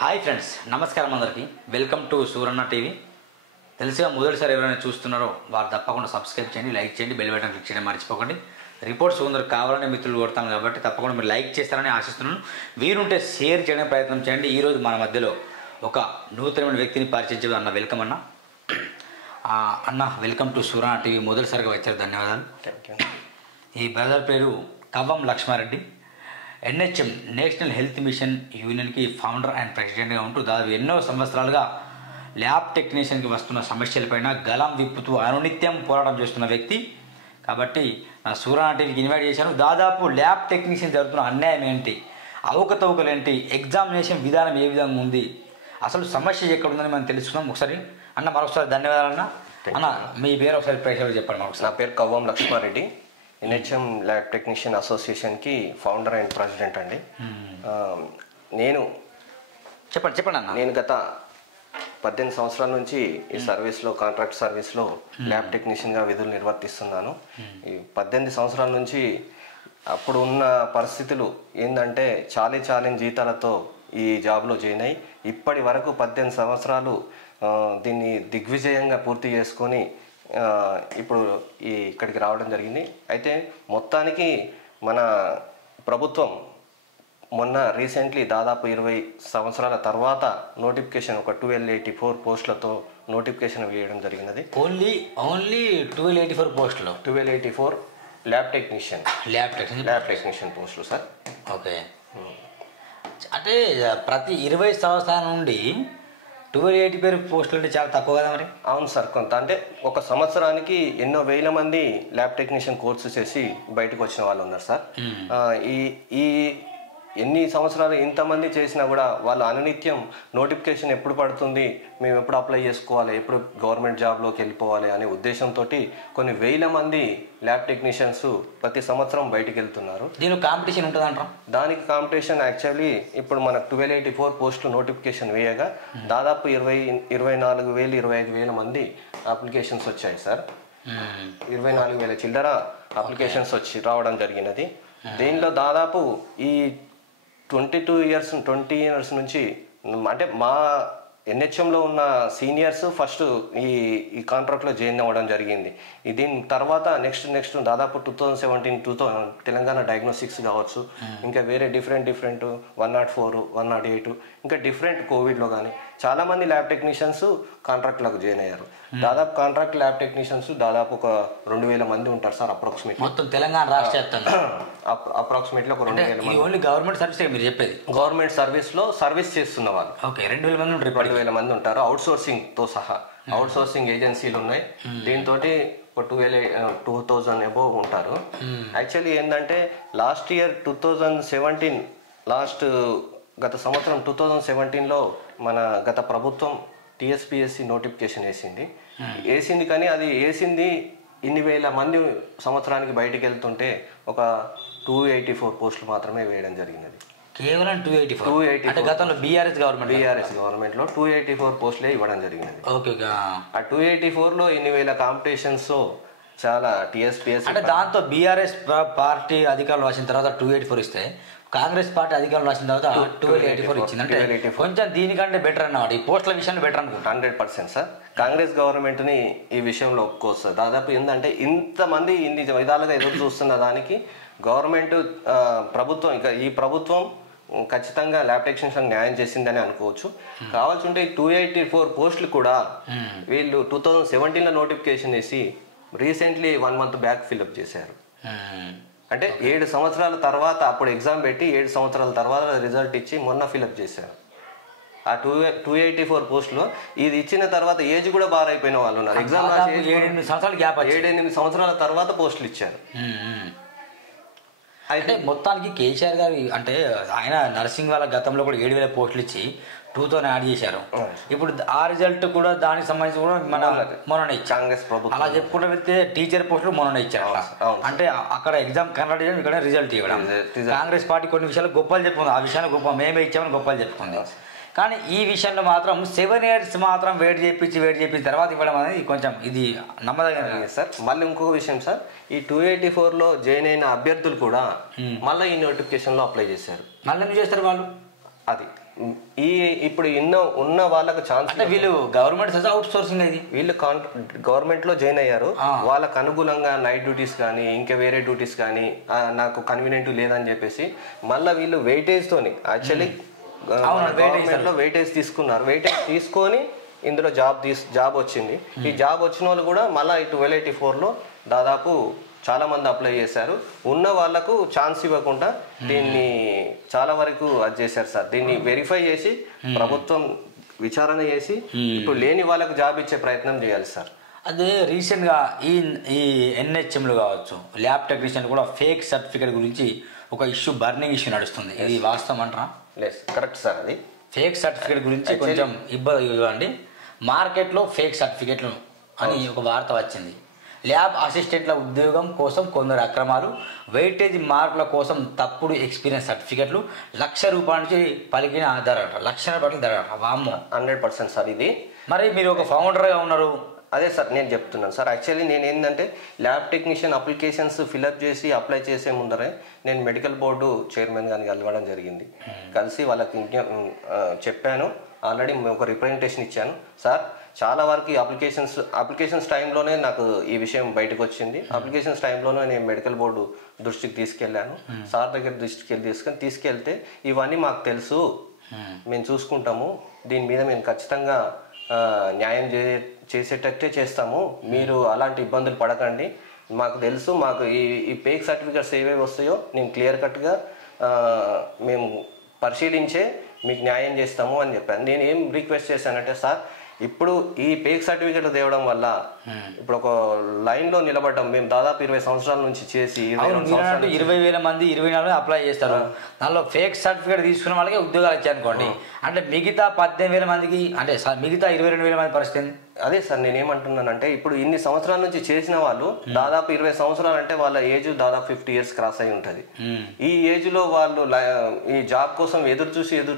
Hi friends, నమస్కారం అందరికీ. Welcome to Suranna TV. తెలుసుగా మొదటిసారి ఎవరైనా చూస్తున్నారో వారు తప్పకుండా సబ్స్క్రైబ్ చేయండి, లైక్ చేయండి, బెల్ బటన్ క్లిక్ చేయడం మర్చిపోకండి. రిపోర్ట్స్ కొందరు కావాలని మిత్రులు కొడతాను కాబట్టి తప్పకుండా మీరు లైక్ చేస్తారని ఆశిస్తున్నాను. వీరుంటే షేర్ చేయడానికి ప్రయత్నం చేయండి. ఈరోజు మన మధ్యలో ఒక నూతనమైన వ్యక్తిని పరిచయం చేయడం. అన్న వెల్కమ్ అన్న. అన్న వెల్కమ్ టు సూరన్న టీవీ. మొదటిసారిగా వచ్చారు, ధన్యవాదాలు. Thank you. ఈ బ్రదర్ పేరు Kavvam Lakshmareddy. NHM national health mission యూనియన్కి ఫౌండర్ అండ్ ప్రెసిడెంట్గా ఉంటూ దాదాపు ఎన్నో సంవత్సరాలుగా ల్యాబ్ టెక్నీషియన్కి వస్తున్న సమస్యలపైన గలం విప్పుతూ అనునిత్యం పోరాటం చేస్తున్న వ్యక్తి కాబట్టి నా సూరన్న టీవీకి ఇన్వైట్ చేశాను. దాదాపు ల్యాబ్ టెక్నీషియన్ జరుగుతున్న అన్యాయం ఏంటి, అవకతవకలు ఏంటి, ఎగ్జామినేషన్ విధానం ఏ విధంగా ఉంది, అసలు సమస్య ఎక్కడ ఉందని మనం తెలుసుకుందాం. ఒకసారి అన్న మరొకసారి ధన్యవాదాలు అన్న. అన్న మీ పేరు ఒకసారి ప్రేక్షకులు చెప్పండి మరొకసారి. నా పేరు Kavvam Lakshmareddy, NHM lab technician అసోసియేషన్కి ఫౌండర్ అండ్ ప్రెసిడెంట్ అండి. నేను చెప్పండి అన్న. నేను గత 18 సంవత్సరాల నుంచి ఈ సర్వీస్లో, కాంట్రాక్ట్ సర్వీస్లో ల్యాబ్ టెక్నీషియన్గా విధులు నిర్వర్తిస్తున్నాను. ఈ 18 సంవత్సరాల నుంచి అప్పుడు ఉన్న పరిస్థితులు ఏంటంటే చాలీ జీతాలతో ఈ జాబ్లో జాయిన్ అయ్యి ఇప్పటి వరకు 18 సంవత్సరాలు దీన్ని దిగ్విజయంగా పూర్తి చేసుకొని ఇప్పుడు ఇక్కడికి రావడం జరిగింది. అయితే మొత్తానికి మన ప్రభుత్వం మొన్న రీసెంట్లీ దాదాపు 20 సంవత్సరాల తర్వాత నోటిఫికేషన్ ఒక 1284 పోస్టులతో నోటిఫికేషన్ వేయడం జరిగినది. ఓన్లీ 1284 పోస్టులు. 1284 ల్యాబ్ టెక్నీషియన్ పోస్టులు సార్. ఓకే. అంటే ప్రతి 20 సంవత్సరాల నుండి 1284 పోస్టులు అంటే చాలా తక్కువ కదా మరి? అవును సార్. కొంత అంటే ఒక సంవత్సరానికి ఎన్నో వేల మంది ల్యాబ్ టెక్నీషియన్ కోర్సు చేసి బయటకు వచ్చిన వాళ్ళు ఉన్నారు సార్. ఈ ఎన్ని సంవత్సరాలు ఇంతమంది చేసినా కూడా వాళ్ళు అనునిత్యం నోటిఫికేషన్ ఎప్పుడు పడుతుంది, మేము ఎప్పుడు అప్లై చేసుకోవాలి, ఎప్పుడు గవర్నమెంట్ జాబ్లోకి వెళ్ళిపోవాలి అనే ఉద్దేశంతో కొన్ని వేల మంది ల్యాబ్ టెక్నీషియన్స్ ప్రతి సంవత్సరం బయటికి వెళ్తున్నారు. దీనికి కాంపిటీషన్ ఉంటుందంటారా? దానికి కాంపిటీషన్ యాక్చువల్లీ ఇప్పుడు మనకు 1284 పోస్టులు నోటిఫికేషన్ వేయగా దాదాపు 24,000 25,000 మంది అప్లికేషన్స్ వచ్చాయి సార్. 24,000 చిల్లర అప్లికేషన్స్ వచ్చి రావడం జరిగినది. దీనిలో దాదాపు ఈ 20 ఇయర్స్ నుంచి అంటే మా ఎన్హెచ్ఎంలో ఉన్న సీనియర్స్ ఫస్ట్ ఈ కాంట్రాక్ట్లో జాయిన్ అవ్వడం జరిగింది. దీని తర్వాత నెక్స్ట్ దాదాపు 2017 తెలంగాణ డయాగ్నోస్టిక్స్ కావచ్చు, ఇంకా వేరే డిఫరెంట్ 104, 108 ఇంకా డిఫరెంట్ కోవిడ్లో కానీ చాలామంది ల్యాబ్ టెక్నీషియన్స్ కాంట్రాక్ట్లకు జాయిన్ అయ్యారు. దాదాపు కాంట్రాక్ట్ ల్యాబ్ టెక్నీషియన్స్ దాదాపు ఒక 2,000 మంది ఉంటారు సార్ అప్రాక్సిమేట్లీ. మొత్తం తెలంగాణ రాష్ట్ర అప్రాక్సిమేట్లీ ఒక 2,000 మంది. ఓన్లీ గవర్నమెంట్ సర్వీస్ మీరు చెప్పేది? గవర్నమెంట్ సర్వీస్లో సర్వీస్ చేస్తున్న వాళ్ళు. ఓకే. 2,000 మంది ఉంటారు. 2,000 మంది ఉంటారు అవుట్ సోర్సింగ్తో సహా. అవుట్ సోర్సింగ్ ఏజెన్సీలు ఉన్నాయి. దీంతో ఒక 2,000 అబోవ్ ఉంటారు. యాక్చువల్లీ ఏంటంటే లాస్ట్ ఇయర్ 2017 గత సంవత్సరం 2017లో మన గత ప్రభుత్వం టీఎస్పీఎస్సీ నోటిఫికేషన్ వేసింది కానీ అది ఇన్ని వేల మంది సంవత్సరానికి బయటికి వెళ్తుంటే ఒక 284 పోస్టులు మాత్రమే వేయడం జరిగినది. కేవలం 284. గతంలో బీఆర్ఎస్ గవర్నమెంట్లో 284 పోస్టులే ఇవ్వడం జరిగినది. ఓకే. ఆ 284లో ఇన్ని వేల కాంపిటీషన్స్ చాలా టీఎస్పీఎస్. అంటే దాంతో బీఆర్ఎస్ పార్టీ అధికారంలో వచ్చిన తర్వాత 284 ఇస్తే కాంగ్రెస్ పార్టీ అధికారంలో వచ్చిన తర్వాత 1284 ఇచ్చింది. అంటే కొంచెం దీనికంటే బెటర్ అన్నమాట. ఈ పోస్టుల విషయంలో బెటర్ అనుకుంటా. 100% సార్. కాంగ్రెస్ గవర్నమెంట్ని ఈ విషయంలో ఒప్పుకోవచ్చు. దాదాపు ఏంటంటే ఇంతమంది ఇన్ని విధాలుగా ఎదురు చూస్తున్న దానికి గవర్నమెంట్ ప్రభుత్వం ఈ ప్రభుత్వం ఖచ్చితంగా ల్యాబ్ టెక్నీషియన్ న్యాయం చేసిందని అనుకోవచ్చు. కావాల్సి ఉంటే 284 పోస్టులు కూడా వీళ్ళు 2017లో నోటిఫికేషన్ వేసి రీసెంట్లీ 1 మంత్ బ్యాక్ ఫిల్అప్ చేశారు. అంటే 7 సంవత్సరాల తర్వాత అప్పుడు ఎగ్జామ్ పెట్టి 7 సంవత్సరాల తర్వాత రిజల్ట్ ఇచ్చి మొన్న ఫిల్అప్ చేశారు. ఆ 284 పోస్టులు ఇది ఇచ్చిన తర్వాత ఏజ్ కూడా బాగా అయిపోయిన వాళ్ళు ఉన్నారు. ఎగ్జామ్ 7-8 సంవత్సరాల తర్వాత పోస్టులు ఇచ్చారు. అయితే మొత్తానికి కేసీఆర్ గారు అంటే ఆయన నర్సింగ్ వాళ్ళ గతంలో కూడా 7,000 పోస్టులు ఇచ్చి 2తో యాడ్ చేశారు. ఇప్పుడు ఆ రిజల్ట్ కూడా దానికి సంబంధించి కూడా మొన్న ఇచ్చారు కాంగ్రెస్ ప్రభుత్వం. అలా చెప్పుకుంటే వెళ్తే టీచర్ పోస్టులు మొన్న ఇచ్చారు. అంటే అక్కడ ఎగ్జామ్ కండక్ట్ చేయడం, ఇక్కడ రిజల్ట్ ఇవ్వడం. కాంగ్రెస్ పార్టీ కొన్ని విషయాలు గొప్పలు చెప్పుకుంది. ఆ విషయాన్ని మేమే ఇచ్చామని గొప్పలు చెప్పుకుంది. కానీ ఈ విషయంలో మాత్రం 7 years మాత్రం వెయిట్ చేయించి తర్వాత ఇవ్వడం అనేది కొంచెం ఇది నమ్మదగిన సార్. మళ్ళీ ఇంకొక విషయం సార్, ఈ 284లో జాయిన్ అయిన అభ్యర్థులు కూడా మళ్ళీ ఈ నోటిఫికేషన్లో అప్లై చేశారు. మళ్ళీ ఎందుకు చేస్తారు వాళ్ళు? అది ఈ ఇప్పుడు ఉన్న వాళ్ళకు ఛాన్స్ అంటే వీళ్ళు గవర్నమెంట్ అవుట్ సోర్సింగ్ ఇది, వీళ్ళు గవర్నమెంట్లో జాయిన్ అయ్యారు, వాళ్ళకు అనుగుణంగా నైట్ డ్యూటీస్ కానీ ఇంకా వేరే డ్యూటీస్ కానీ నాకు కన్వీనియంట్ లేదని చెప్పేసి మళ్ళీ వీళ్ళు వెయిటేజ్తోని యాక్చువల్లీ గవర్నమెంట్లో వెయిటేజ్ తీసుకున్నారు. వెయిటేజ్ తీసుకొని ఇందులో జాబ్ వచ్చింది. ఈ జాబ్ వచ్చిన వాళ్ళు కూడా మళ్ళీ 1284లో దాదాపు చాలా మంది అప్లై చేశారు. ఉన్న వాళ్ళకు ఛాన్స్ ఇవ్వకుండా దీన్ని చాలా వరకు అది చేశారు సార్. దీన్ని వెరిఫై చేసి ప్రభుత్వం విచారణ చేసి ఇప్పుడు లేని వాళ్ళకు జాబ్ ఇచ్చే ప్రయత్నం చేయాలి సార్. అదే రీసెంట్గా ఈ ఎన్హెచ్ఎంలు కావచ్చు, ల్యాబ్ టెక్నీషియన్లు కూడా ఫేక్ సర్టిఫికేట్ గురించి ఒక బర్నింగ్ ఇష్యూ నడుస్తుంది. ఇది వాస్తవం అంటారా? లేదు, కరెక్ట్ సార్. అది ఫేక్ సర్టిఫికేట్ గురించి కొంచెం ఇబ్బంది ఇవ్వండి. మార్కెట్లో ఫేక్ సర్టిఫికేట్లు అని ఒక వార్త వచ్చింది. ల్యాబ్ అసిస్టెంట్ల ఉద్యోగం కోసం కొందరు అక్రమాలు, వెయిటేజ్ మార్కుల కోసం తప్పుడు ఎక్స్పీరియన్స్ సర్టిఫికెట్లు, ₹1,00,000 నుంచి పలికిన ధరట, ₹1,00,000 ధరట. వామ్మో, 100% సార్ ఇది. మరి మీరు ఒక ఫౌండర్గా ఉన్నారు. అదే సార్ నేను చెప్తున్నాను సార్. యాక్చువల్లీ నేను ఏంటంటే ల్యాబ్ టెక్నీషియన్ అప్లికేషన్స్ ఫిల్అప్ చేసి అప్లై చేసే ముందరే నేను మెడికల్ బోర్డు చైర్మన్ గారిని కలవడం జరిగింది. కలిసి వాళ్ళకి చెప్పాను. ఆల్రెడీ ఒక రిప్రజెంటేషన్ ఇచ్చాను. సార్ చాలా వరకు అప్లికేషన్స్ టైంలోనే నాకు ఈ విషయం బయటకు వచ్చింది. అప్లికేషన్స్ టైంలోనే నేను మెడికల్ బోర్డు దృష్టికి తీసుకెళ్ళాను. సార్ దగ్గర దృష్టికి తీసుకెళ్తే ఇవన్నీ మాకు తెలుసు, మేము చూసుకుంటాము, దీని మీద మేము ఖచ్చితంగా న్యాయం చేసేటట్టే చేస్తాము, మీరు అలాంటి ఇబ్బందులు పడకండి, మాకు తెలుసు, మాకు ఈ ఫేక్ సర్టిఫికేట్స్ ఏవేవి వస్తాయో నేను క్లియర్ కట్గా మేము పరిశీలించే మీకు న్యాయం చేస్తాము అని చెప్పాను. నేను ఏం రిక్వెస్ట్ చేశానంటే సార్, ఇప్పుడు ఈ ఫేక్ సర్టిఫికేట్లు తేవడం వల్ల ఇప్పుడు ఒక లైన్లో నిలబడ్డాం మేము దాదాపు 20 సంవత్సరాల నుంచి చేసి 20,000 మంది 24 అప్లై చేస్తారు. దానిలో ఫేక్ సర్టిఫికేట్ తీసుకున్న వాళ్ళకి ఉద్యోగాలు వచ్చాయనుకోండి, అంటే మిగతా 18,000 మందికి, అంటే మిగతా 22,000 మంది పరిస్థితి. అదే సార్ నేనేమంటున్నానంటే ఇప్పుడు ఇన్ని సంవత్సరాల నుంచి చేసిన వాళ్ళు దాదాపు 20 సంవత్సరాలు అంటే వాళ్ళ ఏజ్ దాదాపు 50 years క్రాస్ అయి ఉంటుంది. ఈ ఏజ్ లో వాళ్ళు ఈ జాబ్ కోసం ఎదురు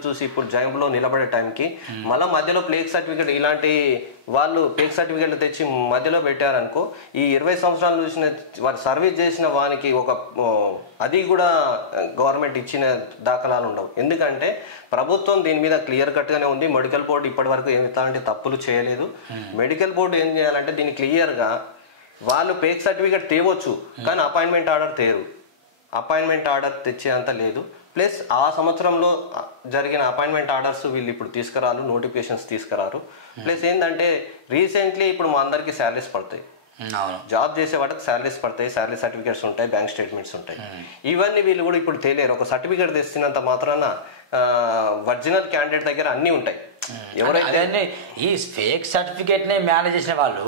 చూసి ఇప్పుడు జాబ్లో నిలబడే టైంకి మళ్ళీ మధ్యలో ఫేక్ సర్టిఫికేట్ ఇలాంటి వాళ్ళు ఫేక్ సర్టిఫికేట్లు తెచ్చి మధ్యలో పెట్టారనుకో, ఈ 20 సంవత్సరాలు చూసిన వారు సర్వీస్ చేసిన వానికి ఒక అది కూడా గవర్నమెంట్ ఇచ్చిన దాఖలాలు ఉండవు. ఎందుకంటే ప్రభుత్వం దీని మీద క్లియర్ కట్గానే ఉంది. మెడికల్ బోర్డు ఇప్పటి వరకు ఎలాంటి తప్పులు చేయలేదు. మెడికల్ బోర్డు ఏం చేయాలంటే దీన్ని క్లియర్గా వాళ్ళు ఫేక్ సర్టిఫికేట్ తేవచ్చు, కానీ అపాయింట్మెంట్ ఆర్డర్ తేరు. అపాయింట్మెంట్ ఆర్డర్ తెచ్చేంత లేదు. ప్లస్ ఆ సంవత్సరంలో జరిగిన అపాయింట్మెంట్ ఆర్డర్స్ వీళ్ళు ఇప్పుడు తీసుకురారు, నోటిఫికేషన్స్ తీసుకురారు. ప్లస్ ఏంటంటే రీసెంట్లీ ఇప్పుడు మా అందరికీ శాలరీస్ పడతాయి, జాబ్ చేసే వాటికి శాలరీస్ పడతాయి, శాలరీ సర్టిఫికేట్స్ ఉంటాయి, బ్యాంక్ స్టేట్మెంట్స్ ఉంటాయి. ఇవన్నీ వీళ్ళు కూడా ఇప్పుడు తెలియరు. ఒక సర్టిఫికేట్ తెచ్చినంత మాత్రాన ఒరిజినల్ క్యాండిడేట్ దగ్గర అన్నీ ఉంటాయి. ఎవరైతే ఈ ఫేక్ సర్టిఫికేట్ నే మేనేజ్ చేసిన వాళ్ళు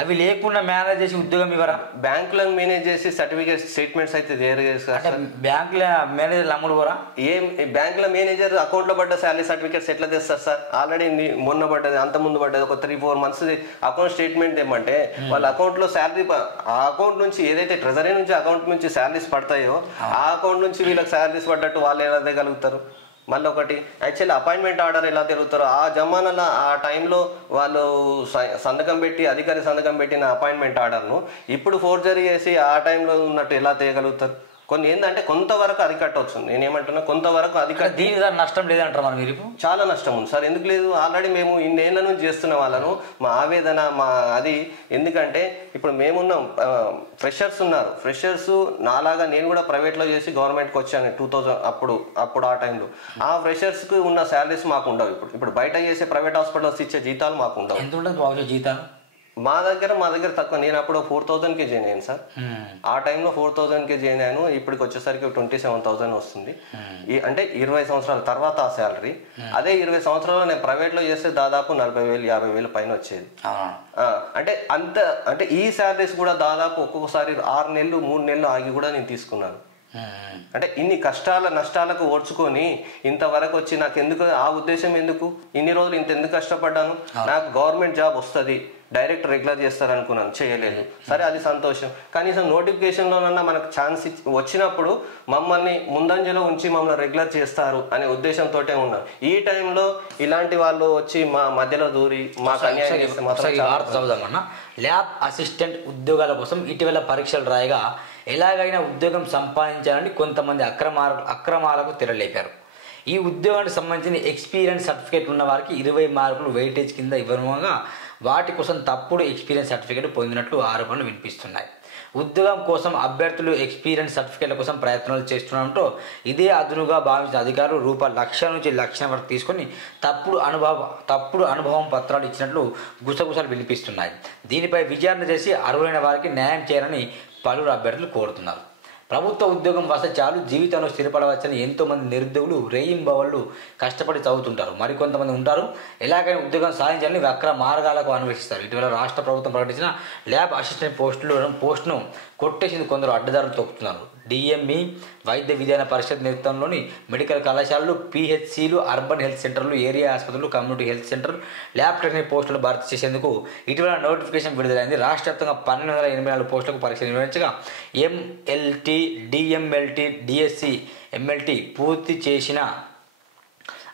అవి లేకుండా మేనేజ్ చేసి ఉద్యోగం ఇవ్వరా? బ్యాంకులను మేనేజ్ చేసి సర్టిఫికేట్ స్టేట్మెంట్స్ అయితే బ్యాంకుల మేనేజర్ అమ్ముడు కూడా ఏం బ్యాంకుల మేనేజర్ అకౌంట్ లో పడ్డ శాలరీ సర్టిఫికేట్స్ ఎట్లా తెస్తారు సార్? ఆల్రెడీ మొన్న పడ్డది, అంత ముందు పడ్డది, ఒక 3-4 months అకౌంట్ స్టేట్మెంట్ ఏమంటే వాళ్ళ అకౌంట్ లో శాలరీ, ఆ అకౌంట్ నుంచి ఏదైతే ట్రెజరీ నుంచి అకౌంట్ నుంచి శాలరీస్ పడతాయో ఆ అకౌంట్ నుంచి వీళ్ళకి శాలరీస్ పడ్డట్టు వాళ్ళు ఎలా తెగలుగుతారు? మళ్ళీ ఒకటి యాక్చువల్లీ అపాయింట్మెంట్ ఆర్డర్ ఎలా తిరుగుతారో ఆ జమానాలో ఆ టైంలో వాళ్ళు సంతకం పెట్టి అధికారి సంతకం పెట్టిన అపాయింట్మెంట్ ఆర్డర్ను ఇప్పుడు ఫోర్జరీ చేసి ఆ టైంలో ఉన్నట్టు ఎలా తీయగలుగుతారు? కొన్ని ఏంటంటే కొంతవరకు అరికట్టవచ్చు. నేనేమంటున్నా కొంతవరకు అరికట్టి దీని నష్టం లేదంటారు మరి మీరు? చాలా నష్టం ఉంది సార్. ఎందుకు లేదు? ఆల్రెడీ మేము ఇన్నేళ్ల నుంచి చేస్తున్న వాళ్ళను మా ఆవేదన మా అది ఎందుకంటే ఇప్పుడు మేమున్నాం, ఫ్రెషర్స్ ఉన్నారు. ఫ్రెషర్స్ నాలాగా నేను కూడా ప్రైవేట్లో చేసి గవర్నమెంట్కి వచ్చాను 2000 అప్పుడు ఆ టైంలో. ఆ ఫ్రెషర్స్కి ఉన్న శాలరీస్ మాకు ఉండవు. ఇప్పుడు బయట చేసే ప్రైవేట్ హాస్పిటల్స్ ఇచ్చే జీతాలు మాకు ఉండవు. ఎంత ఉంటుంది జీతాలు? మా దగ్గర తక్కువ. నేను అప్పుడు 4,000కే జాయిన్ అయ్యాను సార్. ఆ టైంలో 4,000కే జాయిన్ అయ్యాను. ఇప్పటికి వచ్చేసరికి 27,000 వస్తుంది. అంటే 20 సంవత్సరాల తర్వాత ఆ శాలరీ. అదే 20 సంవత్సరాలు నేను ప్రైవేట్లో చేస్తే దాదాపు 40,000 50,000 పైన వచ్చేది. అంటే ఈ శాలరీస్ కూడా దాదాపు ఒక్కొక్కసారి 6 నెలలు 3 నెలలు ఆగి కూడా నేను తీసుకున్నాను. అంటే ఇన్ని నష్టాలకు ఓడ్చుకొని ఇంతవరకు వచ్చి నాకు ఎందుకు ఆ ఉద్దేశం ఎందుకు? ఇన్ని రోజులు ఎందుకు కష్టపడ్డాను? నాకు గవర్నమెంట్ జాబ్ వస్తుంది, డైరెక్ట్ రెగ్యులర్ చేస్తారు అనుకున్నాను, చేయలేదు. సరే అది సంతోషం. కనీసం నోటిఫికేషన్లోనన్నా మనకు ఛాన్స్ వచ్చినప్పుడు మమ్మల్ని ముందంజలో ఉంచి మమ్మల్ని రెగ్యులర్ చేస్తారు అనే ఉద్దేశంతో ఉన్నాను. ఈ టైంలో ఇలాంటి వాళ్ళు వచ్చి మా మధ్యలో దూరి మాకు అన్యాయం చేస్తే మాత్రం. ల్యాబ్ అసిస్టెంట్ ఉద్యోగాల కోసం ఇటీవల పరీక్షలు రాయగా ఎలాగైనా ఉద్యోగం సంపాదించాలని కొంతమంది అక్రమాలకు తెరలేపారు. ఈ ఉద్యోగానికి సంబంధించిన ఎక్స్పీరియన్స్ సర్టిఫికేట్ ఉన్న వారికి 20 మార్కులు వెయిటేజ్ కింద ఇవ్వనుగా వాటి కోసం తప్పుడు ఎక్స్పీరియన్స్ సర్టిఫికేట్ పొందినట్లు ఆరోపణలు వినిపిస్తున్నాయి. ఉద్యోగం కోసం అభ్యర్థులు ఎక్స్పీరియన్స్ సర్టిఫికేట్ల కోసం ప్రయత్నాలు చేస్తుండటంతో ఇదే అదునుగా భావించిన అధికారులు ₹1,00,000 నుంచి ₹1,00,000 వరకు తీసుకొని తప్పుడు అనుభవం పత్రాలు ఇచ్చినట్లు గుసగుసలు వినిపిస్తున్నాయి. దీనిపై విచారణ చేసి అర్హులైన వారికి న్యాయం చేయాలని పలువురు అభ్యర్థులు కోరుతున్నారు. ప్రభుత్వ ఉద్యోగం వస్తే చాలు జీవితంలో స్థిరపడవచ్చని ఎంతోమంది నిరుద్యోగులు రేయింబవళ్ళు కష్టపడి చదువుతుంటారు. మరికొంతమంది ఉంటారు ఎలాగైనా ఉద్యోగం సాధించాలని వక్ర మార్గాలకు అన్వేషిస్తారు. ఇటీవల రాష్ట్ర ప్రభుత్వం ప్రకటించిన ల్యాబ్ అసిస్టెంట్ పోస్టును కొట్టేసింది కొందరు అడ్డదారులు తొక్కుతున్నారు. డిఎంఈ వైద్య విధాన పరిషత్ నేతృత్వంలోని మెడికల్ కళాశాలలు, పిహెచ్సిలు, అర్బన్ హెల్త్ సెంటర్లు, ఏరియా ఆసుపత్రులు, community health centre lab technician పోస్టులను భర్తీ చేసేందుకు ఇటీవల నోటిఫికేషన్ విడుదలైంది. రాష్ట్ర వ్యాప్తంగా 1,284 పోస్టులకు పరీక్ష నిర్వహించగా ఎంఎల్టీ, డిఎంఎల్టీ, డిఎస్సి, ఎంఎల్టీ పూర్తి చేసిన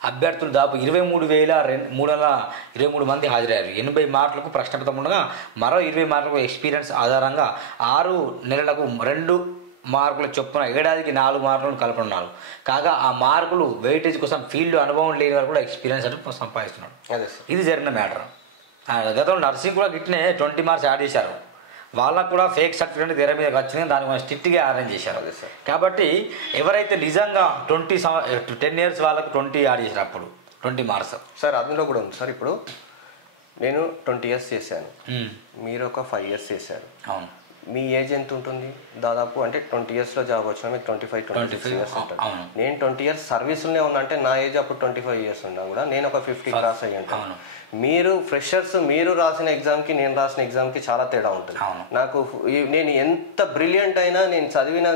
అభ్యర్థులు దాదాపు 23,323 మంది హాజరయ్యారు. 80 మార్కులకు ప్రశ్నపత్రం ఉండగా మరో 20 మార్కులకు ఎక్స్పీరియన్స్ ఆధారంగా 6 నెలలకు 2 మార్కుల చొప్పున ఏడాదికి 4 మార్కులను కలపనున్నారు. కాగా ఆ మార్కులు వెయిటేజ్ కోసం ఫీల్డ్ అనుభవం లేని వారు కూడా ఎక్స్పీరియన్స్ అంటే సంపాదిస్తున్నారు. ఇది జరిగిన మ్యాటర్. గతంలో నర్సింగ్ కూడా గిట్నే 20 మార్క్స్ యాడ్ చేశారు. వాళ్ళకు కూడా ఫేక్ సర్టిఫికేట్ తెర మీద వచ్చింది, దాన్ని మనం స్ట్రిక్ట్గా అరేంజ్ చేశారు. కాబట్టి ఎవరైతే నిజంగా 10 ఇయర్స్ వాళ్ళకు 20 యాడ్ చేశారు అప్పుడు 20 మార్క్స్ సార్ అందులో కూడా ఉంది సార్. ఇప్పుడు నేను 20 ఇయర్స్ చేశాను, మీరు ఒక 5 ఇయర్స్ చేశారు. అవును. మీ ఏజ్ ఎంత ఉంటుంది దాదాపు? అంటే 20 ఇయర్స్లో జాబ్ వచ్చినా మీకు 25 ఇయర్స్ ఉంటుంది. నేను 20 ఇయర్స్ సర్వీసులోనే ఉన్నా అంటే నా ఏజ్ అప్పుడు 25 ఇయర్స్ ఉన్నా కూడా నేను ఒక 50 క్రాస్ అయ్యి ఉంటాను. మీరు ఫ్రెషర్స్, మీరు రాసిన ఎగ్జామ్కి నేను రాసిన ఎగ్జామ్కి చాలా తేడా ఉంటుంది. నాకు నేను ఎంత బ్రిలియంట్ అయినా నేను చదివిన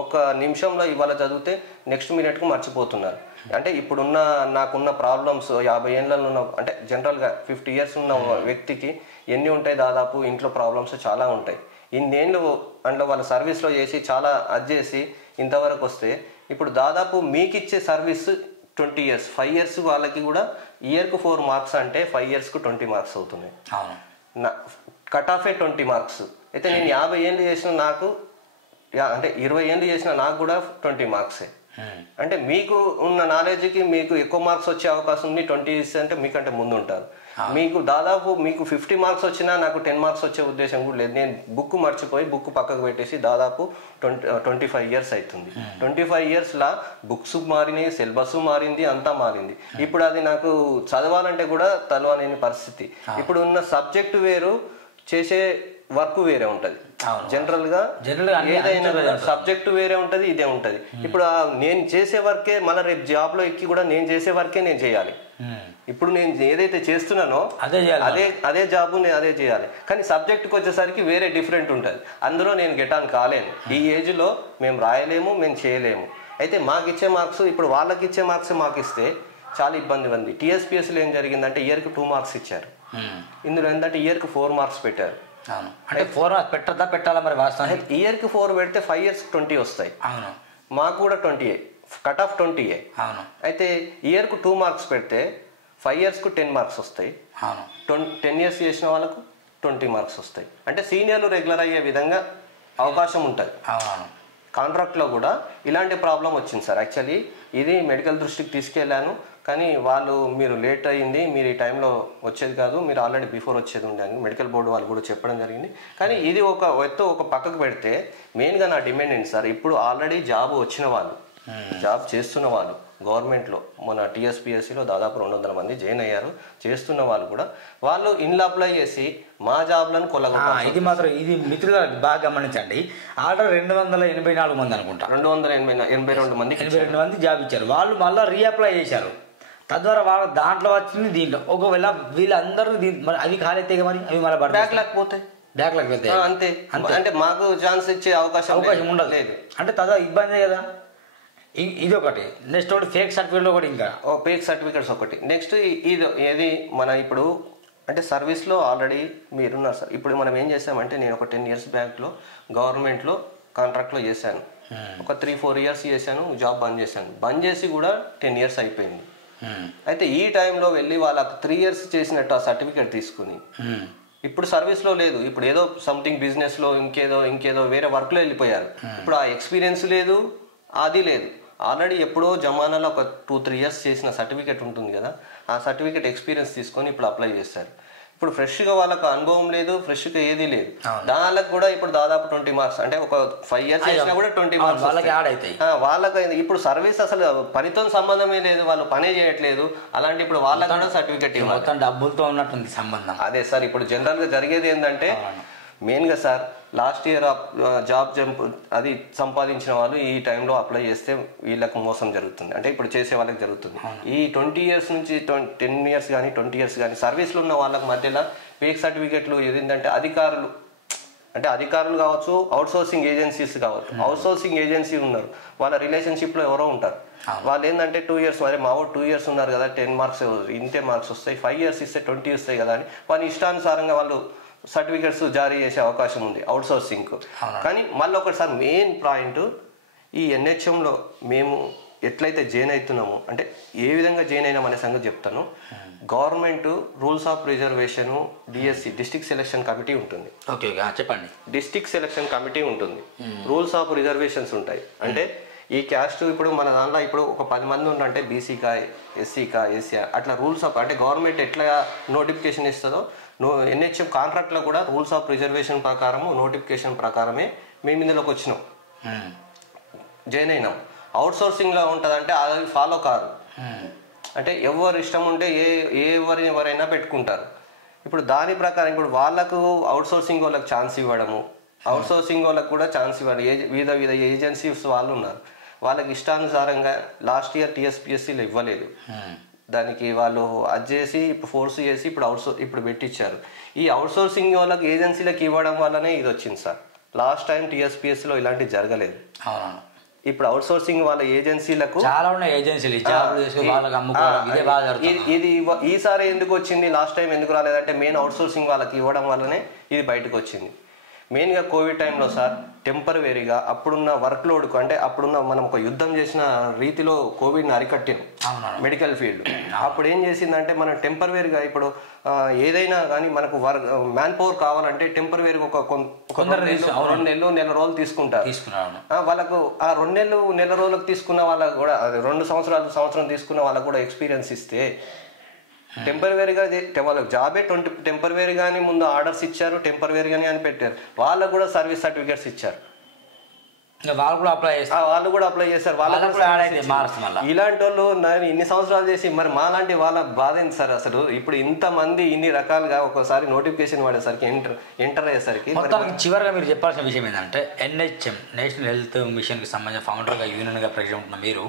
ఒక్క నిమిషంలో ఇవాళ చదివితే నెక్స్ట్ మినిట్కు మర్చిపోతున్నారు. అంటే ఇప్పుడున్న నాకున్న ప్రాబ్లమ్స్ 50 ఏళ్ళలో ఉన్న అంటే జనరల్గా 50 ఇయర్స్ ఉన్న వ్యక్తికి ఎన్ని ఉంటాయి? దాదాపు ఇంట్లో ప్రాబ్లమ్స్ చాలా ఉంటాయి. ఇన్నేళ్ళు అందులో వాళ్ళ సర్వీస్లో చేసి చాలా అది చేసి ఇంతవరకు వస్తే ఇప్పుడు దాదాపు మీకు ఇచ్చే సర్వీస్ 20 ఇయర్స్, 5 ఇయర్స్ వాళ్ళకి కూడా ఇయర్కు 4 మార్క్స్ అంటే 5 ఇయర్స్కు 20 మార్క్స్ అవుతున్నాయి. కట్ ఆఫే 20 మార్క్స్ అయితే నేను 50 ఏళ్ళు చేసిన నాకు అంటే 20 ఏళ్ళు చేసిన నాకు కూడా 20 మార్క్సే. అంటే మీకు ఉన్న నాలెడ్జ్కి మీకు ఎక్కువ మార్క్స్ వచ్చే అవకాశం ఉంది. 20 ఇయర్స్ అంటే మీకంటే ముందు ఉంటారు. మీకు దాదాపు మీకు 50 మార్క్స్ వచ్చినా నాకు 10 మార్క్స్ వచ్చే ఉద్దేశం కూడా లేదు. నేను బుక్ మర్చిపోయి బుక్ పక్కకు పెట్టేసి దాదాపు 25 ఇయర్స్ అవుతుంది. 25 ఇయర్స్లా బుక్స్ మారినాయి, సిలబస్ మారింది, అంతా మారింది. ఇప్పుడు అది నాకు చదవాలంటే కూడా చదవలేని పరిస్థితి. ఇప్పుడు ఉన్న సబ్జెక్టు వేరు, చేసే వర్క్ వేరే ఉంటుంది. జనరల్ గా ఏదైనా సబ్జెక్టు వేరే ఉంటది, ఇదే ఉంటది. ఇప్పుడు నేను చేసే వర్కే మళ్ళీ రేపు జాబ్ లో ఎక్కి కూడా నేను చేసే వర్కే నేను చేయాలి. ఇప్పుడు నేను ఏదైతే చేస్తున్నానో అదే జాబ్ నేను అదే చేయాలి. కానీ సబ్జెక్ట్కి వచ్చేసరికి వేరే డిఫరెంట్ ఉంటుంది. అందులో నేను గెట్ ఆన్ కాలేను. ఈ ఏజ్ లో మేము రాయలేము, మేము చేయలేము. అయితే మాకు ఇచ్చే మార్క్స్ ఇప్పుడు వాళ్ళకి ఇచ్చే మార్క్స్ మాకు ఇస్తే చాలా ఇబ్బంది ఉంది. టీఎస్పీఎస్లో ఏం జరిగిందంటే ఇయర్కి 2 మార్క్స్ ఇచ్చారు. ఇందులో ఏంటంటే ఇయర్కి 4 మార్క్స్ పెట్టారు. అంటే 4 పెట్టాలా మరి? వాస్తవానికి ఇయర్కి 4 పెడితే 5 ఇయర్స్ 20 వస్తాయి. మాకు కూడా 20 కట్ ఆఫ్ 20. అయితే ఇయర్కు 2 మార్క్స్ పెడితే 5 ఇయర్స్కు 10 మార్క్స్ వస్తాయి. 10 ఇయర్స్ చేసిన వాళ్ళకు 20 మార్క్స్ వస్తాయి. అంటే సీనియర్లు రెగ్యులర్ అయ్యే విధంగా అవకాశం ఉంటుంది. కాంట్రాక్ట్లో కూడా ఇలాంటి ప్రాబ్లం వచ్చింది సార్. యాక్చువల్లీ ఇది మెడికల్ దృష్టికి తీసుకెళ్ళాను, కానీ వాళ్ళు మీరు లేట్ అయ్యింది, మీరు ఈ టైంలో వచ్చేది కాదు, మీరు ఆల్రెడీ బిఫోర్ వచ్చేది ఉండే అని మెడికల్ బోర్డు వాళ్ళు కూడా చెప్పడం జరిగింది. కానీ ఇది ఒక పక్కకు పెడితే మెయిన్గా నా డిమాండ్ ఏంటి సార్, ఇప్పుడు ఆల్రెడీ జాబ్ వచ్చిన వాళ్ళు, జాబ్ చేస్తున్న వాళ్ళు గవర్నమెంట్లో మన టీఎస్పీఎస్సీలో దాదాపు 200 మంది జాయిన్ అయ్యారు. చేస్తున్న వాళ్ళు కూడా వాళ్ళు ఇండ్లు అప్లై చేసి మా జాబ్లను కొల్లగొట్టారు. ఇది మాత్రం ఇది మిత్రులు బాగా గమనించండి. ఆర్డర్ 284 మంది అనుకుంటా, 282 మంది జాబ్ ఇచ్చారు. వాళ్ళు మళ్ళీ రీఅప్లై చేశారు. తద్వారా వాళ్ళ దాంట్లో వచ్చింది దీంట్లో. ఒకవేళ వీళ్ళందరూ మరి అవి ఖాళీ అయితే మరి అవి మళ్ళీ బ్యాక్లాగ్ వెళ్తాయి. అంతే. అంటే మాకు ఛాన్స్ ఇచ్చే అవకాశం ఉండదు. అంటే తదా ఇబ్బంది కదా. ఇది ఒకటి. నెక్స్ట్ ఒకటి ఫేక్ సర్టిఫికేట్ ఒకటి, ఇంకా ఫేక్ సర్టిఫికేట్స్ ఒకటి. నెక్స్ట్ ఇది ఏది మన ఇప్పుడు అంటే సర్వీస్లో ఆల్రెడీ మీరున్నారు సార్. ఇప్పుడు మనం ఏం చేసామంటే నేను ఒక 10 ఇయర్స్ బ్యాక్లో గవర్నమెంట్లో కాంట్రాక్ట్లో చేశాను. ఒక 3-4 ఇయర్స్ చేశాను, జాబ్ బంద్ చేశాను. బంద్ చేసి కూడా 10 ఇయర్స్ అయిపోయింది. అయితే ఈ టైంలో వెళ్ళి వాళ్ళకి 3 ఇయర్స్ చేసినట్టు ఆ సర్టిఫికేట్ తీసుకుని ఇప్పుడు సర్వీస్లో లేదు, ఇప్పుడు ఏదో సంథింగ్ బిజినెస్లో ఇంకేదో వేరే వర్క్లో వెళ్ళిపోయారు. ఇప్పుడు ఆ ఎక్స్పీరియన్స్ లేదు, అది లేదు. ఆల్రెడీ ఎప్పుడో జమానాలో ఒక 2-3 ఇయర్స్ చేసిన సర్టిఫికేట్ ఉంటుంది కదా, ఆ సర్టిఫికేట్ ఎక్స్పీరియన్స్ తీసుకొని ఇప్పుడు అప్లై చేస్తారు. ఇప్పుడు ఫ్రెష్గా వాళ్ళకు అనుభవం లేదు, ఫ్రెష్గా ఏది లేదు. దానికి కూడా ఇప్పుడు దాదాపు 20 మార్క్స్, అంటే ఒక 5 ఇయర్స్ చేసినా కూడా 20 మార్క్స్ వాళ్ళకి. ఇప్పుడు సర్వీస్ అసలు పనితో సంబంధమే లేదు, వాళ్ళు పనే చేయట్లేదు. అలాంటి ఇప్పుడు వాళ్ళకి కూడా సర్టిఫికేట్ మొత్తం డబ్బులతో ఉన్నట్టుంది సంబంధం. అదే సార్, ఇప్పుడు జనరల్గా జరిగేది ఏంటంటే మెయిన్గా సార్, లాస్ట్ ఇయర్ జాబ్ అది సంపాదించిన వాళ్ళు ఈ టైంలో అప్లై చేస్తే వీళ్ళకు మోసం జరుగుతుంది, అంటే ఇప్పుడు చేసే వాళ్ళకి జరుగుతుంది. ఈ 20 ఇయర్స్ నుంచి 10 ఇయర్స్ కానీ 20 ఇయర్స్ కానీ సర్వీస్లో ఉన్న వాళ్ళకి మధ్యలో ఫేక్ సర్టిఫికెట్లు ఏంటంటే అధికారులు కావచ్చు, అవుట్ సోర్సింగ్ ఏజెన్సీస్ కావచ్చు. అవుట్ సోర్సింగ్ ఏజెన్సీ ఉన్నారు, వాళ్ళ రిలేషన్షిప్లో ఎవరో ఉంటారు. వాళ్ళు ఏంటంటే 2 ఇయర్స్, మరి మా 2 ఇయర్స్ ఉన్నారు కదా, 10 మార్క్స్ ఇంతే మార్క్స్ వస్తాయి, 5 ఇయర్స్ ఇస్తే 20 వస్తాయి కదా అని వాళ్ళ ఇష్టానుసారంగా వాళ్ళు సర్టిఫికెట్స్ జారీ చేసే అవకాశం ఉంది అవుట్ సోర్సింగ్. కానీ మళ్ళీ ఒకసారి మెయిన్ పాయింట్, ఈ ఎన్హెచ్ఎంలో మేము ఎట్లయితే జాయిన్ అవుతున్నామో, అంటే ఏ విధంగా జాయిన్ అయినాం అనే సంగతి చెప్తాను. Government rules of reservation, DSC district selection committee ఉంటుంది. ఓకే, చెప్పండి. డిస్ట్రిక్ట్ సెలక్షన్ కమిటీ ఉంటుంది, రూల్స్ ఆఫ్ రిజర్వేషన్స్ ఉంటాయి. అంటే ఈ క్యాస్ట్ ఇప్పుడు మన దాంట్లో ఇప్పుడు ఒక 10 మంది ఉంటే బీసీకా, ఎస్సీకా, ఎస్సీ అట్లా రూల్స్ ఆఫ్, అంటే గవర్నమెంట్ ఎట్లా నోటిఫికేషన్ ఇస్తుందో ఎన్హెచ్ఎం కాంట్రాక్ట్లో కూడా రూల్స్ ఆఫ్ రిజర్వేషన్ ప్రకారము, నోటిఫికేషన్ ప్రకారమే మేము ఇందులోకి వచ్చినాం, జాయిన్ అయినాం. అవుట్ సోర్సింగ్లో ఉంటుందంటే అది ఫాలో కారు, అంటే ఎవరు ఇష్టం ఉంటే ఎవరైనా పెట్టుకుంటారు. ఇప్పుడు దాని ప్రకారం ఇప్పుడు వాళ్ళకు అవుట్ సోర్సింగ్ వాళ్ళకి ఛాన్స్ ఇవ్వడము, అవుట్ సోర్సింగ్ వాళ్ళకి కూడా ఛాన్స్ ఇవ్వడం, వివిధ ఏజెన్సీస్ వాళ్ళు ఉన్నారు, వాళ్ళకి ఇష్టానుసారంగా లాస్ట్ ఇయర్ టీఎస్పీఎస్సీలో ఇవ్వలేదు. దానికి వాళ్ళు అది చేసి ఇప్పుడు ఫోర్స్ చేసి ఇప్పుడు పెట్టించారు. ఈ అవుట్ సోర్సింగ్ వాళ్ళకి ఏజెన్సీలకు ఇవ్వడం వల్లనే ఇది వచ్చింది సార్. లాస్ట్ టైం టీఎస్పీఎస్సీలో ఇలాంటివి జరగలేదు. ఇప్పుడు అవుట్ సోర్సింగ్ వాళ్ళ ఏజెన్సీలకు చాలా ఉన్నాయి ఏజెన్సీలు, ఇది ఈసారి ఎందుకు వచ్చింది, లాస్ట్ టైం ఎందుకు రాలేదంటే మెయిన్ అవుట్ సోర్సింగ్ వాళ్ళకి ఇవ్వడం వల్లనే ఇది బయటకు వచ్చింది. మెయిన్గా కోవిడ్ టైంలో సార్ టెంపరవరీగా అప్పుడున్న వర్క్ లోడ్కు, అంటే అప్పుడున్న మనం ఒక యుద్ధం చేసిన రీతిలో కోవిడ్ని అరికట్టాం మెడికల్ ఫీల్డ్. అప్పుడు ఏం చేసిందంటే మనం టెంపరవరీగా ఇప్పుడు ఏదైనా కానీ మనకు మ్యాన్ పవర్ కావాలంటే టెంపరవరీగా ఒక 2 నెలలు నెల రోజులు తీసుకుంటారు. వాళ్ళకు ఆ 2 నెలలు నెల రోజులకు తీసుకున్న వాళ్ళకు కూడా, 2 సంవత్సరం తీసుకున్న వాళ్ళకు కూడా ఎక్స్పీరియన్స్ ఇస్తే టెంపరవరీగా వాళ్ళకి జాబే టెంపరవరీగానే ముందు ఆర్డర్స్ ఇచ్చారు, టెంపరవరీగానే అని పెట్టారు. వాళ్ళకు కూడా సర్వీస్ సర్టిఫికేట్స్ ఇచ్చారు, వాళ్ళు కూడా అప్లై చేశారు. ఇలాంటి వాళ్ళు ఇన్ని సంవత్సరాలు చేసి మరి మాలాంటి వాళ్ళ బాధ ఏంటి సార్ అసలు? ఇప్పుడు ఇంతమంది ఇన్ని రకాలుగా ఒక్కోసారి నోటిఫికేషన్ పడేసరికి ఎంటర్ అయ్యేసరికి చివరిగా మీరు చెప్పాల్సిన విషయం ఏంటంటే, ఎన్హెచ్ఎం నేషనల్ హెల్త్ మిషన్కి సంబంధించిన ఫౌండర్గా, యూనియన్గా ప్రెసిడెంట్ ఉన్న మీరు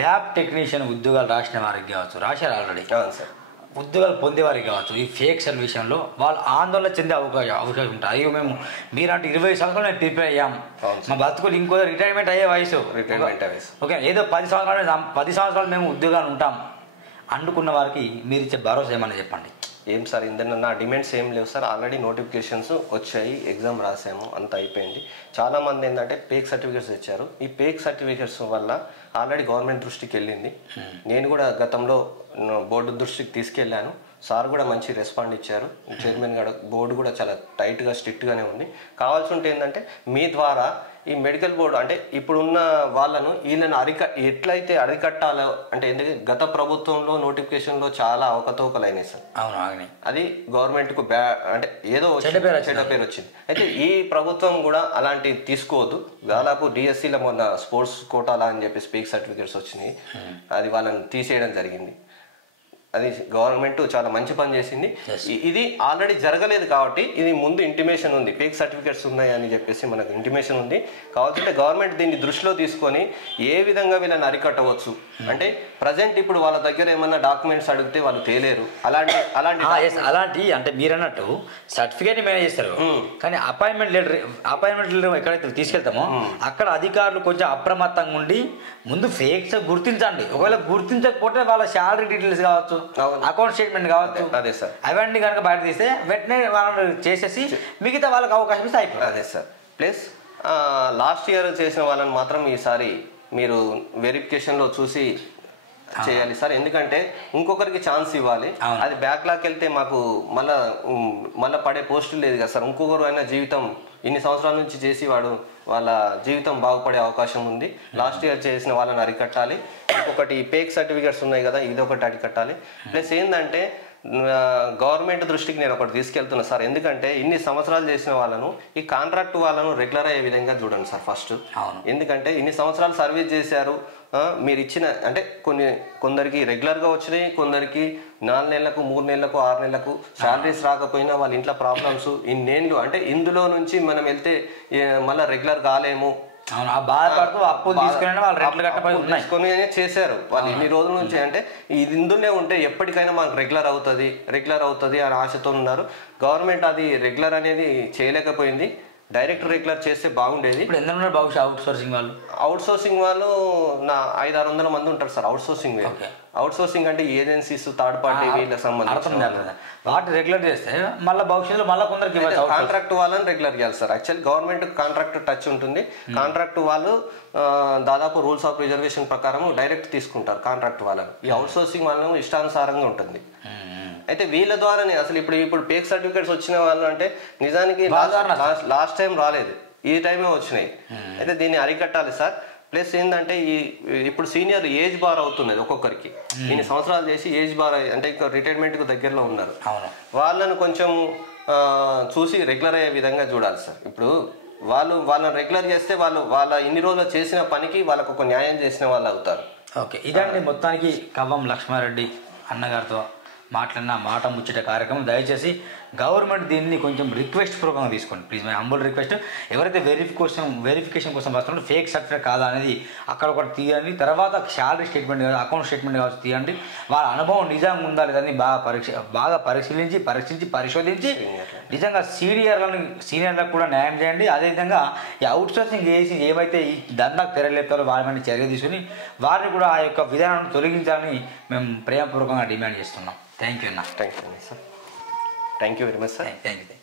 ల్యాబ్ టెక్నీషియన్ ఉద్యోగాలు రాసిన వారికి కావచ్చు, రాశారు ఆల్రెడీ సార్, ఉద్యోగాలు పొందేవారికి కావచ్చు, ఈ ఫేక్స్ అనే విషయంలో వాళ్ళు ఆందోళన చెందే అవకాశం ఉంటుంది. అయ్యో మేము మీరంటే 20 సంవత్సరాలు మేము ప్రిపేర్ అయ్యాం, మా బతుకులు ఇంకో రిటైర్మెంట్ అయ్యే వయసు, ఓకే ఏదో 10 సంవత్సరాలు మేము ఉద్యోగాలు ఉంటాం అనుకున్న వారికి మీరు ఇచ్చే భరోసా ఏమన్నా చెప్పండి. ఏం సార్, ఇందులో నా డిమాండ్స్ ఏం లేవు సార్. ఆల్రెడీ నోటిఫికేషన్స్ వచ్చాయి, ఎగ్జామ్ రాసాము, అంత అయిపోయింది. చాలామంది ఏంటంటే ఫేక్ సర్టిఫికేట్స్ ఇచ్చారు. ఈ ఫేక్ సర్టిఫికేట్స్ వల్ల ఆల్రెడీ గవర్నమెంట్ దృష్టికి వెళ్ళింది. నేను కూడా గతంలో బోర్డు దృష్టికి తీసుకెళ్ళాను. సార్ కూడా మంచి రెస్పాండ్ ఇచ్చారు. చైర్మన్ గారు బోర్డు కూడా చాలా టైట్గా స్ట్రిక్ట్గానే ఉంది. కావాల్సి ఉంటే ఏంటంటే మీ ద్వారా ఈ మెడికల్ బోర్డు, అంటే ఇప్పుడున్న వాళ్ళను వీళ్ళని ఎట్లయితే అరికట్టాలో, అంటే ఎందుకంటే గత ప్రభుత్వంలో నోటిఫికేషన్లో చాలా అవకతవకలు అయినాయి సార్. అవును, అది గవర్నమెంట్కు అంటే ఏదో చెడ్డ పేరు వచ్చింది. అయితే ఈ ప్రభుత్వం కూడా అలాంటివి తీసుకోవద్దు. దాదాపు డిఎస్సీలో మొన్న స్పోర్ట్స్ కోటాలా అని చెప్పి ఫేక్ సర్టిఫికేట్స్ వచ్చినాయి, అది వాళ్ళని తీసేయడం జరిగింది. అది గవర్నమెంట్ చాలా మంచి పని చేసింది. ఇది ఆల్రెడీ జరగలేదు కాబట్టి ఇది ముందు ఇంటిమేషన్ ఉంది, ఫేక్ సర్టిఫికేట్స్ ఉన్నాయి అని చెప్పేసి మనకు ఇంటిమేషన్ ఉంది. కావాల్సింటే గవర్నమెంట్ దీన్ని దృష్టిలో తీసుకొని ఏ విధంగా వీళ్ళని అరికట్టవచ్చు, అంటే ప్రజెంట్ ఇప్పుడు వాళ్ళ దగ్గర ఏమన్నా డాక్యుమెంట్స్ అడిగితే వాళ్ళు తేలేరు. అలాంటి అంటే మీరు అన్నట్టు సర్టిఫికేట్ మేనేజ్ చేస్తారు, కానీ అపాయింట్మెంట్ లెటర్ ఎక్కడైతే తీసుకెళ్తామో అక్కడ అధికారులు కొంచెం అప్రమత్తంగా ఉండి ముందు ఫేక్స్ గుర్తించండి. ఒకవేళ గుర్తించకపోతే వాళ్ళ శాలరీ డీటెయిల్స్ కావచ్చు, అకౌంట్ స్టేట్మెంట్ కావచ్చు, అదే సార్, అవన్నీ కనుక బయట తీస్తే వెంటనే వాళ్ళు చేసేసి మిగతా వాళ్ళకి అవకాశం ఇస్తే అయిపోతుంది. అదే సార్. ప్లస్ లాస్ట్ ఇయర్ చేసిన వాళ్ళని మాత్రం ఈసారి మీరు వెరిఫికేషన్లో చూసి చేయాలి సార్. ఎందుకంటే ఇంకొకరికి ఛాన్స్ ఇవ్వాలి. అది బ్యాక్లాగ్ వెళ్తే మాకు మళ్ళా పడే పోస్టులు లేదు కదా సార్. ఇంకొకరు అయినా జీవితం ఇన్ని సంవత్సరాల నుంచి చేసి వాడు వాళ్ళ జీవితం బాగుపడే అవకాశం ఉంది. లాస్ట్ ఇయర్ చేసిన వాళ్ళని అరికట్టాలి. ఇంకొకటి పేక్ సర్టిఫికేట్స్ ఉన్నాయి కదా, ఇది ఒకటి అరికట్టాలి. ప్లస్ ఏంటంటే గవర్నమెంట్ దృష్టికి నేను ఒకటి తీసుకెళ్తున్నా సార్. ఎందుకంటే ఇన్ని సంవత్సరాలు చేసిన వాళ్ళను, ఈ కాంట్రాక్ట్ వాళ్ళను రెగ్యులర్ అయ్యే విధంగా చూడండి సార్ ఫస్ట్. ఎందుకంటే ఇన్ని సంవత్సరాలు సర్వీస్ చేశారు, మీరు ఇచ్చిన అంటే కొందరికి రెగ్యులర్గా వచ్చినాయి, కొందరికి 4 నెలలకు 3 నెలలకు 6 నెలలకు శాలరీస్ రాకపోయినా వాళ్ళ ఇంట్లో ప్రాబ్లమ్స్ ఇన్నేళ్ళు. అంటే ఇందులో నుంచి మనం వెళ్తే మళ్ళీ రెగ్యులర్ కాలేము, తీసుకొని చేశారు వాళ్ళు ఇన్ని రోజుల నుంచి. అంటే ఇది ఇందులోనే ఉంటే ఎప్పటికైనా మనకు రెగ్యులర్ అవుతుంది అని ఆశతో ఉన్నారు. గవర్నమెంట్ అది రెగ్యులర్ అనేది చేయలేకపోయింది. డైరెక్ట్ రెగ్యులర్ చేస్తే బాగుండేది. ఇప్పుడు ఎంత బహుశా అవుట్ సోర్సింగ్ వాళ్ళు 500-600 మంది ఉంటారు సార్. అవుట్ సోర్సింగ్ అంటే ఏజెన్సీస్, థర్డ్ పార్టీ వీళ్ళకి సంబంధించిన వాటి రెగ్యులర్ చేస్తే మళ్ళీ భవిష్యత్తులో మళ్ళీ కొందరికి కాంట్రాక్ట్ వాళ్ళని రెగ్యులర్ చేయాలి sir. Actually government contract touch ఉంటుంది. కాంట్రాక్ట్ వాళ్ళు దాదాపు రూల్స్ ఆఫ్ రిజర్వేషన్ ప్రకారం డైరెక్ట్ తీసుకుంటారు కాంట్రాక్ట్ వాళ్ళని. ఈ అవుట్ సోర్సింగ్ వాళ్ళని ఇష్టానుసారంగా ఉంటుంది. అయితే వీళ్ళ ద్వారానే అసలు ఇప్పుడు పేక్ సర్టిఫికేట్స్ వచ్చిన వాళ్ళు అంటే నిజానికి లాస్ట్ టైం రాలేదు, ఈ టైమే వచ్చినాయి. అయితే దీన్ని అరికట్టాలి సార్. ప్లస్ ఏంటంటే ఇప్పుడు సీనియర్ ఏజ్ బార్ అవుతున్నది ఒక్కొక్కరికి. ఇన్ని సంవత్సరాలు చేసి ఏజ్ బార్ అంటే ఇంకా రిటైర్మెంట్కి దగ్గరలో ఉన్నారు. వాళ్ళని కొంచెం చూసి రెగ్యులర్ అయ్యే విధంగా చూడాలి సార్. ఇప్పుడు వాళ్ళని రెగ్యులర్ చేస్తే వాళ్ళ ఇన్ని రోజులు చేసిన పనికి వాళ్ళకు ఒక న్యాయం చేసిన వాళ్ళు అవుతారు. ఓకే, ఇదండి మొత్తానికి కవ్వం లక్ష్మారెడ్డి అన్నగారితో మాట్లాడిన మాట ముచ్చట కార్యక్రమం. దయచేసి గవర్నమెంట్ దీన్ని కొంచెం రిక్వెస్ట్ పూర్వకంగా తీసుకోండి ప్లీజ్. My humble request. ఎవరైతే వెరిఫికేషన్ కోసం వస్తున్నారో ఫేక్ సర్టిఫికేట్ కాదా అనేది అక్కడ ఒకటి తీయండి. తర్వాత శాలరీ స్టేట్మెంట్ కాదు, అకౌంట్ స్టేట్మెంట్ కావచ్చు తీయండి. వాళ్ళ అనుభవం నిజంగా ఉందా లేదని బాగా పరీక్షించి పరిశోధించి నిజంగా సీనియర్లకు కూడా న్యాయం చేయండి. అదేవిధంగా ఈ అవుట్ సోర్సింగ్ చేసి ఏమైతే ఈ దందాకు తెరలేపుతారో వాళ్ళ మీద చర్య తీసుకుని వారిని కూడా ఆ యొక్క విధానాన్ని తొలగించాలని మేము ప్రేమపూర్వకంగా డిమాండ్ చేస్తున్నాం. థ్యాంక్ యూ అన్న. Thank you sir. Thank you very much sir. Thank you.